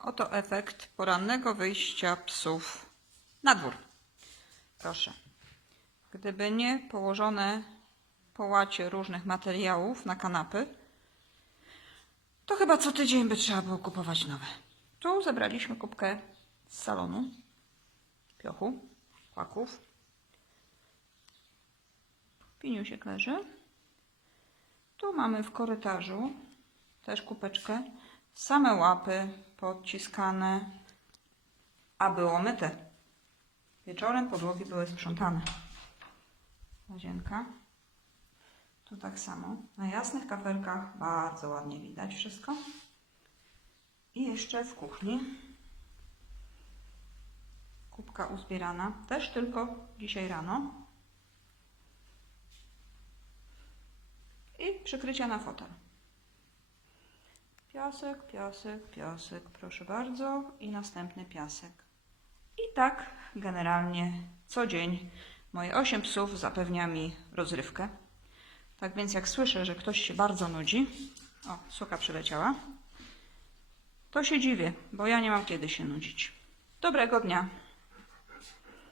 Oto efekt porannego wyjścia psów na dwór. Proszę. Gdyby nie położone połacie różnych materiałów na kanapy, to chyba co tydzień by trzeba było kupować nowe. Tu zebraliśmy kubkę z salonu, piochu, kłaków. Piniusiek leży. Tu mamy w korytarzu też kupeczkę. Same łapy podciskane, a było myte. Wieczorem podłogi były sprzątane. Łazienka. Tu tak samo. Na jasnych kafelkach bardzo ładnie widać wszystko. I jeszcze w kuchni. Kubka uzbierana. Też tylko dzisiaj rano. I przykrycia na fotel. Piasek, piasek, piasek, proszę bardzo. I następny piasek. I tak generalnie co dzień moje osiem psów zapewnia mi rozrywkę. Tak więc jak słyszę, że ktoś się bardzo nudzi, o, suka przyleciała, to się dziwię, bo ja nie mam kiedy się nudzić. Dobrego dnia.